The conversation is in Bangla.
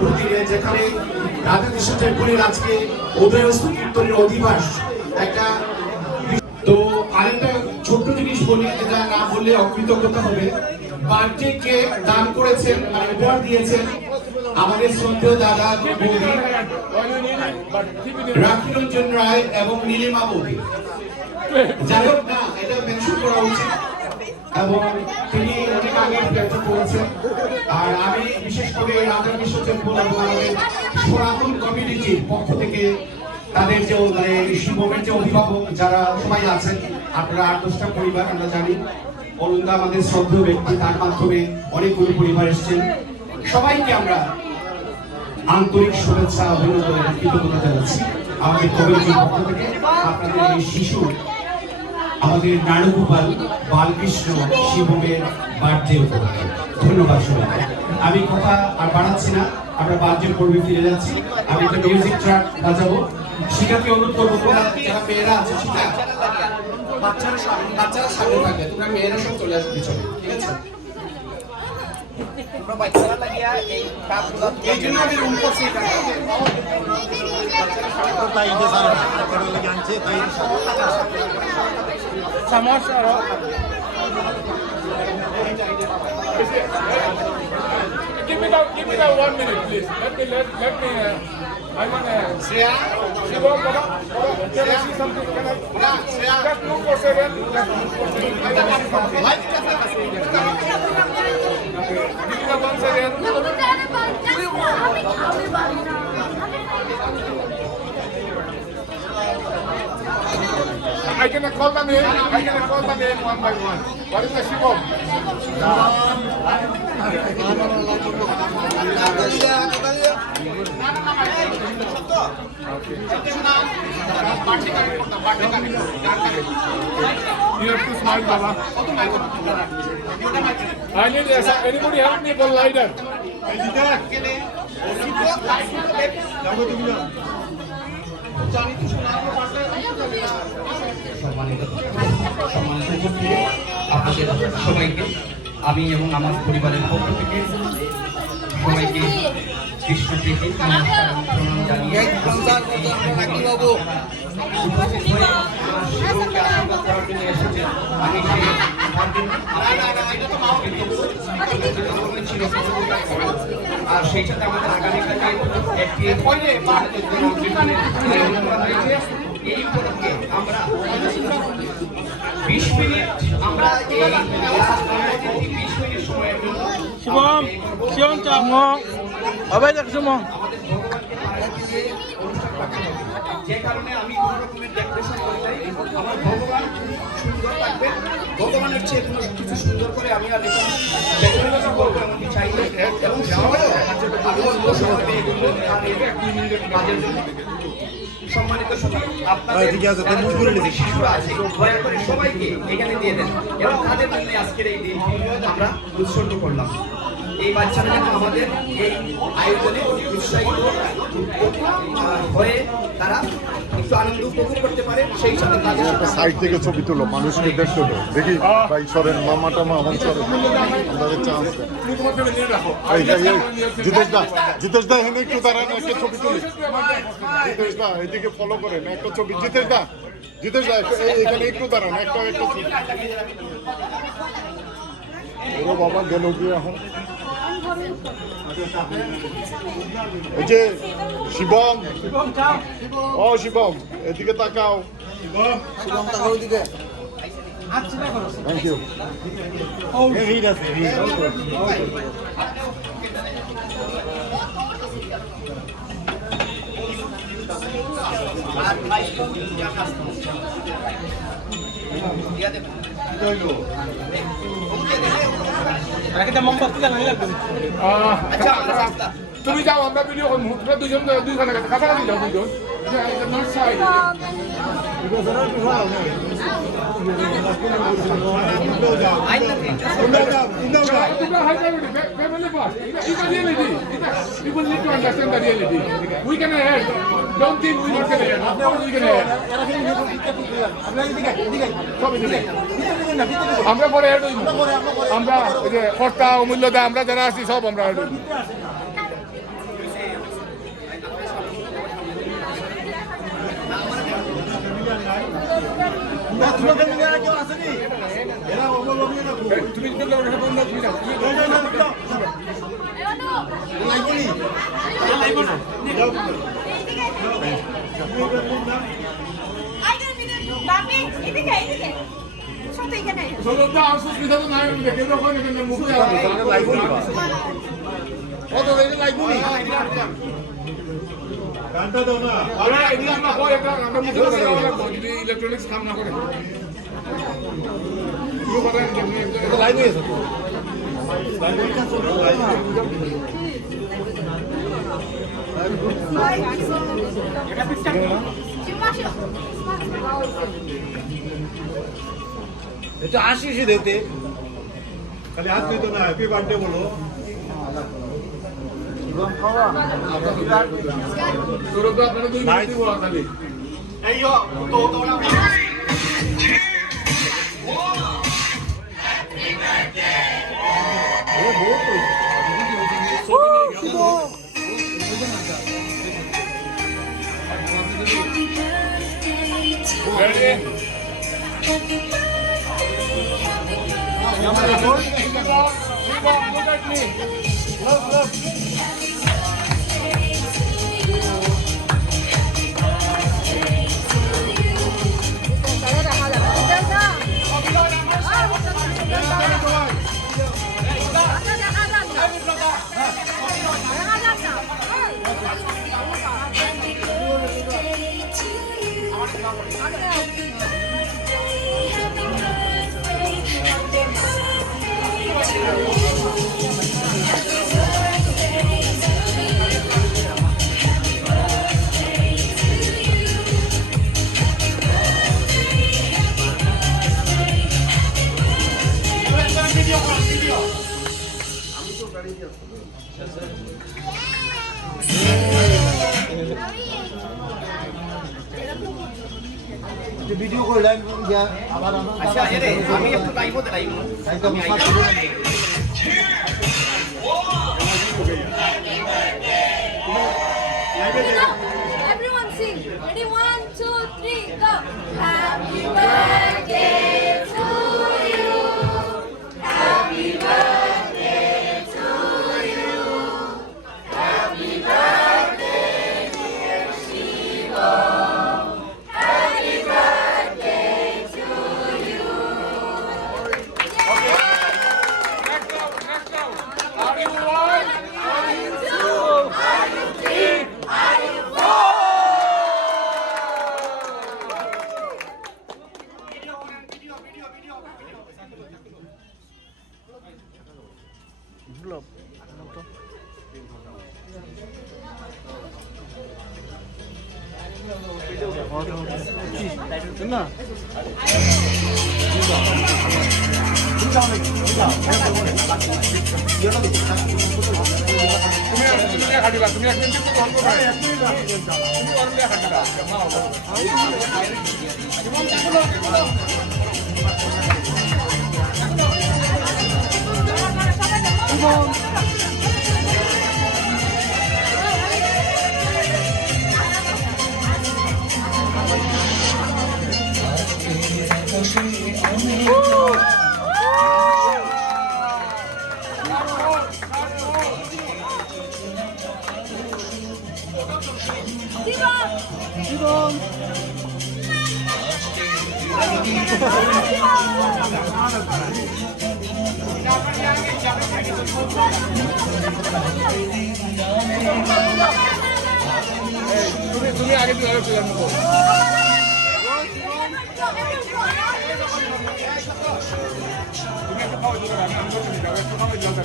শুভ দিনে যেখানে রাধাকৃষ্ণ টেম্পলের আজকে উদয়স্ত কীর্তনের অধিবাস একটা। তো আরেকটা ছোট্ট জিনিস বলি, যেটা না বললে অকৃতজ্ঞতা হবে। বার্থডে কেক দান করেছেন, মানে উপহার দিয়েছেন আমাদের শ্রদ্ধেয় দাদা বৌদি রাখিরঞ্জন রায় এবং নীলিমা বৌদি। যাই হোক না, এটা মেনশন করা উচিত, এবং তিনি অনেক আগে ব্যক্ত করেছেন। আর আমি বিশেষ করে রাধাকৃষ্ণ টেম্পল এবং আমাদের সনাতন কমিউনিটির পক্ষ থেকে তাদের যে মানে শিবমের যে অভিভাবক যারা সবাই আছেন, আপনারা 8-10টা পরিবার আমরা জানি, অরুণদা আমাদের শ্রদ্ধেয় ব্যক্তি, তার মাধ্যমে অনেকগুলো পরিবার এসেছেন। সবাইকে আমরা আন্তরিক শুভেচ্ছা অভিনন্দন এবং কৃতজ্ঞতা জানাচ্ছি আমাদের কমিউনিটির পক্ষ থেকে। আপনাদের এই শিশু আমাদের নারুগোপাল বালকৃষ্ণ শিবমের বার্থডে উপলক্ষে ধন্যবাদ সবাইকে। আমি কথা আর বাড়াচ্ছি না, আমরা বার্থডে পর্বে ফিরে যাচ্ছি। আমি একটা মিউজিক ট্র্যাক বাজাবো। শিখাকে অনুরোধ করবো, যারা মেয়েরা আছে, শিখা বাচ্চারা সামনে থাকবে, তোমরা মেয়েরা সব চলে আসবে পিছনে, ঠিক আছে? এই জন্য আমি রুম করছি এখানে। Give me that 1 minute, please. Let me. I want to. Shreya, Shivam, can I see something? Can I? Shreya, just look for second. Just look for second. Give me that 1 second. I can call the name. I can call the name one by one. What is the Shivam? You have to smile, Baba. I need anybody help me for lighter. সম্মানিত আপনাদের সবাইকে আমি এবং আমার পরিবারের পক্ষ থেকে সবাইকে কৃষ্ণ প্রীতি নমস্কার এবং প্রণাম জানিয়ে উপস্থিত হয়ে শিবকে আশীর্বাদ করার জন্য এসেছেন। আমি সেই আর সেই সাথে আমাদের আগামীকালে একটি এই উপলক্ষে আমরা 20 মিনিট আমরা এই 20 মিনিট সময়ের জন্য শিবম চাপ আবার দেখ শিবম যে কারণে আমি কোনো রকমের ডেকোরেশন করি নাই। আমার ভগবান সুন্দর থাকবে, ভগবানের চেয়ে কোনো কিছু সুন্দর করে আমি আর ডেকোরেশন করবো এমনকি চাই না। এবং সম্মানিত সবাই, আপনাদের শিশুরা আছে, দয়া করে সবাইকে এখানে দিয়ে দেন। এবং তাদের জন্য আজকের এই দিনটি আমরা উৎসর্গ করলাম। এই বাচ্চারা আমাদের এই আয়োজনে উৎসাহিত হয়ে তারা একটু আনন্দ উপভোগ করতে পারে, সেই সাথে তাদের সাইড থেকে ছবি তুলো, মানুষকে দেখতে তো দেখি ভাই সরেন মামা টামা আমার সরেন, আমাদের চান্স জিতেশ দা এখানে একটু দাঁড়ান, একটা ছবি তুলি। জিতেশ দা এদিকে ফলো করেন, একটা ছবি। জিতেশ দা এখানে একটু দাঁড়ান, একটা ছবি। ওরে বাবা গেল কি এখন? এই যে শিবম, ও শিবম এদিকে তাকাও, শিবম তাকাও এদিকে। Thank you. তুমি যাও, আমরা ভিডিও করবো। দুইজনে কাছাকাছি যাও, দুইজন north side. People need to understand the reality. We can add. Don't think we not can add. We can add. আমরা পরে অ্যাড হইব। আমরা ওই যে কর্তা অমূল্য দা আমরা যারা আছি সব আমরা অ্যাড হইব। সদরটা অসুবিধা তো নাই দেখে যখন এখানে মুখে কত দেখে লাগবে গানটা দাও না আরে এগুলা না হয় এটা আমরা মুখে লাগবে যদি ইলেকট্রনিক্স কাম না করে কি কথা এটা লাইভ হয়েছে এটা আশিস দিতে খালি হাত দিত না হ্যাপি বার্থডে বলো তোর তো আপনারা 2 মিনিট বলা খালি এই তো তোরা Ready? Look at me. Look. Video করলাম আবার আচ্ছা আমি একটু টাইম হতে time Everyone sing. Ready? 1, 2, 3, go. Happy birthday to you. Happy birthday to you. Happy birthday, dear Shiva. Happy birthday to you. Next round. Are you one? Are you 2? Are you 3? Are you 4? না তুমি হাঁটিবা তুমি একদিন কিন্তু গল্প করে তুমি করলে হাঁটিবা তুমি আগে দিলে প্লেয়ার মতো তুমি একটু খাওয়া দিবে আমি করতে দিই একটু খাওয়া দিলাম